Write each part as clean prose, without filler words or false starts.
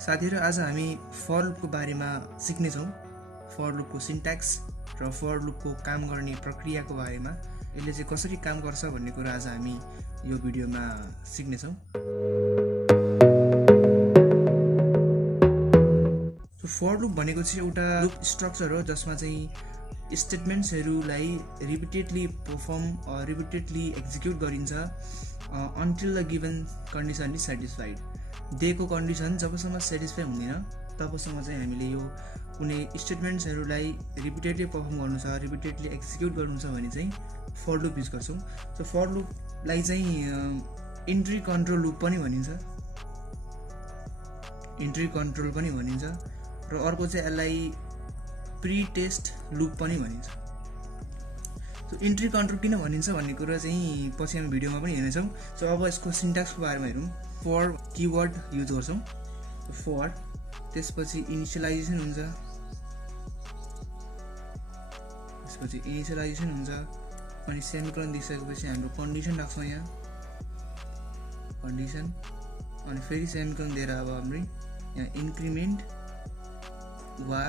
साथीहरु आज हामी फर लुपको बारेमा सिक्ने छौं। फर लुपको सिन्ट्याक्स र फर लुपको काम गर्ने प्रक्रियाको बारेमा यसले चाहिँ कसरी काम गर्छ भन्ने कुरा आज हामी यो भिडियोमा सिक्ने छौं। फर लुप भनेको चाहिँ एउटा लुप स्ट्रक्चर हो जसमा चाहिँ स्टेटमेन्ट्सहरुलाई रिपिटेडली परफर्म रिपिटेडली एक्जिक्युट गरिन्छ until the given condition is satisfied। दिएको कन्डिसन जबसम्म सेटिस्फाई हुँदैन तबसम्म चाहिँ हामीले यो कुनै स्टेटमेन्ट्सहरुलाई रिपिटेडली परफर्म गर्नु छ, रिपिटेडली एक्जिक्युट गर्नु छ भने चाहिँ फर लुप युज गर्छौं। सो फर लुपलाई चाहिँ इन्ट्री कन्ट्रोल लुप पनि भनिन्छ, इन्ट्री कन्ट्रोल पनि भनिन्छ र अर्को चाहिँ यसलाई प्री टेस्ट लुप पनि भनिन्छ। सो इन्ट्री कन्ट्रोल किन भनिन्छ भन्ने कुरा चाहिँ पछि हामी भिडियोमा पनि हेर्नेछौं। सो अब यसको सिन्ट्याक्सको बारेमा हेरौं। फर कीवर्ड युज गर्छौं। फर त्यसपछि इनिशियलाइजेसन हुन्छ, त्यसपछि इनिशियलाइजेसन हुन्छ अनि सेमिकोलन दिइसकेपछि हाम्रो कन्डिसन राख्छौं यहाँ कन्डिसन अनि फेरि सेमिकोलन दिएर अब हाम्रो यहाँ इन्क्रिमेन्ट वा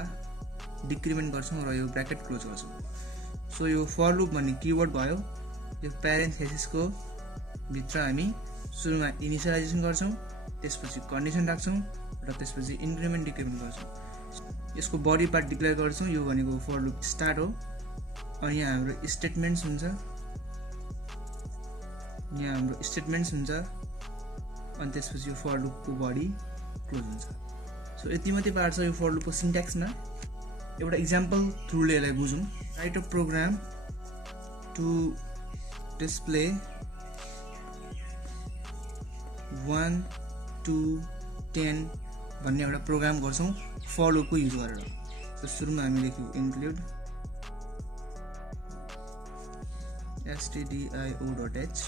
डिक्रिमेन्ट गर्छौं र यो ब्र्याकेट क्लोज गर्छौं। सो यो फर लुप भन्ने कीवर्ड भयो। यो प्यारेन्थेसिसको भित्र हामी सुरुमा इनिशियलाइजेसन गर्छौं, त्यसपछि कन्डिसन राख्छौं र त्यसपछि इन्क्रिमेन्ट डिक्रिमेन्ट गर्छौं। यसको बडी पार्ट डिक्लेयर गर्छौं, यो भनेको फर लुप स्टार्ट हो। अनि यहाँ हाम्रो स्टेटमेन्ट्स हुन्छ, यहाँ हाम्रो स्टेटमेन्ट्स हुन्छ अनि त्यसपछि यो फर लुपको बडी क्लोज हुन्छ। सो यति मात्रै पार्ट छ यो फर लुपको सिन्ट्याक्समा। एउटा एक्जाम्पल थ्रुले यसलाई बुझौं। Write a program to display 1 to 10 भन्ने एउटा प्रोग्राम गर्छौं फर लुपको युज गरेर। सो सुरुमा हामी लेख्यौं इन्क्लुड stdio.h,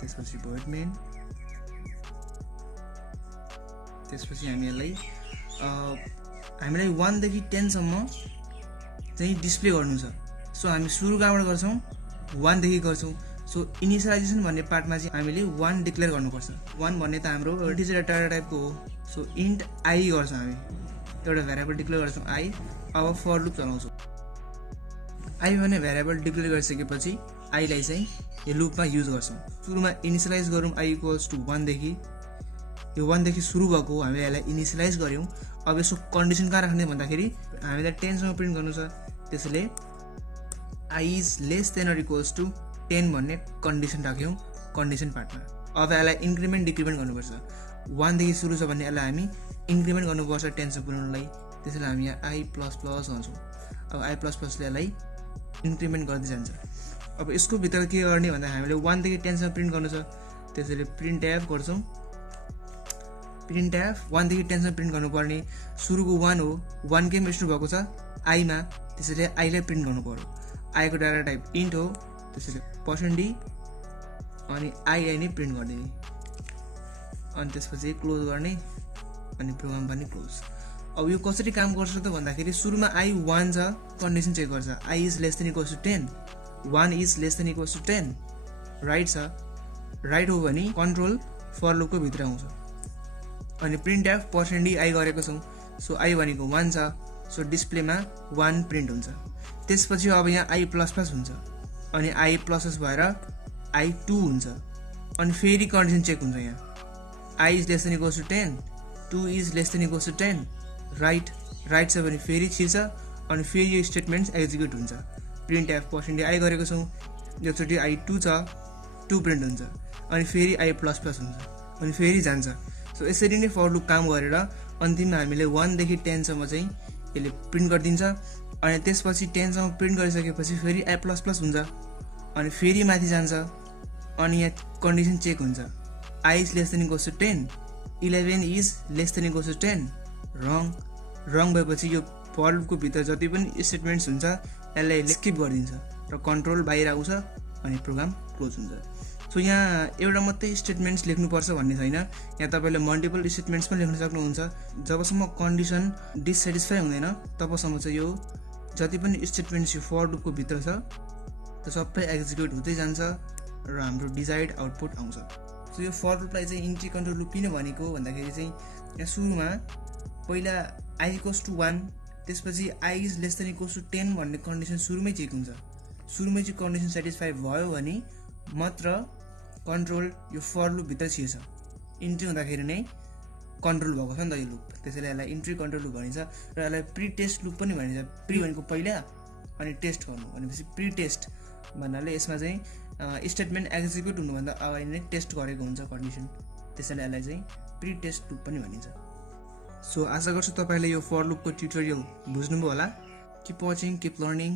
त्यसपछि void main, त्यसपछि हामी यसलाई हामीलाई 1 देखि 10 सम्म चाहिँ डिस्प्ले गर्नु छ। सो हामी सुरु कहाँबाट गर्छौं 1 देखि गर्छौं। सो इनिशियलाइजेसन भन्ने पार्टमा चाहिँ हामीले 1 डिक्लेयर गर्नुपर्छ। 1 भन्ने त हाम्रो इन्टिजर डाटा टाइपको हो। सो इन्ट आई गर्छौं, हामी एउटा भेरिएबल डिक्लेयर गर्छौं आई। अब फर लुप चलाउँछौं। आई भन्ने भेरिएबल डिक्लेयर गरिसकेपछि आईलाई चाहिँ यो लुपमा युज गर्छौं। सुरुमा इनिशियलाइज गरौँ आई इक्वल्स टु 1 देखि। यो 1 देखि सुरु भएको हामीले यसलाई इनिशियलाइज गर्यौं। अब यसको कन्डिसन कहाँ राख्ने भन्दाखेरि हामीलाई 10 सम्म प्रिन्ट गर्नु छ, त्यसैले I is less than or equals to 10 भन्ने कन्डिसन राख्यौं कन्डिसन पार्टमा। अब यसलाई इन्क्रिमेन्ट डिक्रिमेन्ट गर्नुपर्छ। 1 देखि सुरु छ भने यसलाई हामी इन्क्रिमेन्ट गर्नुपर्छ 10 सम्म पुर्याउनलाई, त्यसैले हामी यहाँ आई प्लस प्लस गर्छौं। अब आई प्लस प्लसले यसलाई इन्क्रिमेन्ट गर्दै जान्छ। अब यसको भित्र के गर्ने भन्दा हामीले 1 देखि 10 सम्म प्रिन्ट गर्नु छ, त्यसैले प्रिन्ट एफ गर्छौं। प्रिन्ट एफ 1 देखि 10 सम्म प्रिन्ट गर्नुपर्ने, सुरुको 1 हो, 1 केमा स्टोर भएको छ आईमा, त्यसैले आईलाई प्रिन्ट गर्नु पर्यो। आईको डाटा टाइप इन्ट हो, त्यसैले %d अनि आई नै प्रिन्ट गरिदिने अनि त्यसपछि क्लोज गर्ने अनि प्रोग्राम पनि क्लोज। अब यो कसरी काम गर्छ त भन्दाखेरि सुरुमा आई 1 छ, कन्डिसन चेक गर्छ I is less than equals to 10, 1 is less than equals to 10, right छ। राइट हो भने कन्ट्रोल फर लुपको भित्र आउँछ। अनि प्रिन्ट एफ %d आई गरेको छौं। सो आई भनेको 1 छ, सो डिस्प्लेमा 1 प्रिन्ट हुन्छ। त्यसपछि अब यहाँ आई प्लस प्लस हुन्छ अनि आई प्लस प्लस भएर आई 2 हुन्छ अनि फेरि कन्डिसन चेक हुन्छ। यहाँ I is less than equals to 10, 2 is less than equals to 10, right छ भने फेरि छिर्छ अनि फेरि यो स्टेटमेन्ट्स एक्जिक्युट हुन्छ। प्रिन्ट एफ %d आई गरेको छौं, योचोटि आई 2 छ, 2 प्रिन्ट हुन्छ अनि फेरि आई प्लस प्लस हुन्छ अनि फेरि जान्छ। सो यसरी नै फर लुप काम गरेर अन्तिममा हामीले 1 देखि 10 सम्म चाहिँ यसले प्रिन्ट गरिदिन्छ अनि त्यसपछि 10 सम्म प्रिन्ट गरिसकेपछि फेरि आई प्लस प्लस हुन्छ अनि फेरि माथि जान्छ अनि यहाँ कन्डिसन चेक हुन्छ। I is less than equals to 10, 11 is less than equals to 10, wrong भएपछि यो फर लुपको भित्र जति पनि स्टेटमेन्ट्स हुन्छ यसलाई स्किप गरिदिन्छ र कन्ट्रोल बाहिर आउँछ अनि प्रोग्राम क्लोज हुन्छ। सो यहाँ एउटा मात्रै स्टेटमेन्ट्स लेख्नुपर्छ भन्ने छैन, यहाँ तपाईले मल्टिपल स्टेटमेन्ट्स पनि लेख्न सक्नुहुन्छ। जबसम्म कन्डिसन डिसस्याटिस्फाई हुँदैन तबसम्म चाहिँ यो जति पनि स्टेटमेन्ट्स यो फर लुपको भित्र छ त्यो सबै एक्जिक्युट हुँदै जान्छ र हाम्रो डिजायर्ड आउटपुट आउँछ। सो यो फर लुपलाई चाहिँ इन्ट्री कन्ट्रोल लुप किन भनेको भन्दाखेरि चाहिँ यहाँ सुरुमा पहिला i = 1 त्यसपछि i is less than equals to 10 भन्ने कन्डिसन सुरुमै चेक हुन्छ सुरुमै चाहिँ कन्डिसन सेटिस्फाई भयो भने मात्र कन्ट्रोल यो फर लुप भित्र छिर्छ इन्ट्री हुँदाखेरि नै कन्ट्रोल भएको छ नि त यो लुप त्यसैले यसलाई इन्ट्री कन्ट्रोल लुप भनिन्छ र यसलाई प्री टेस्ट लुप पनि भनिन्छ प्री भनेको पहिला अनि टेस्ट गर्नु भनेपछि प्री टेस्ट भन्नाले यसमा चाहिँ स्टेटमेन्ट एक्जिक्युट हुनुभन्दा अगाडि नै टेस्ट गरेको हुन्छ कन्डिसन त्यसैले यसलाई चाहिँ प्री टेस्ट लुप पनि भनिन्छ सो आशा गर्छु तपाईले यो फर लुपको ट्युटोरियल बुझ्नुभयो होला किप वाचिङ किप लर्निङ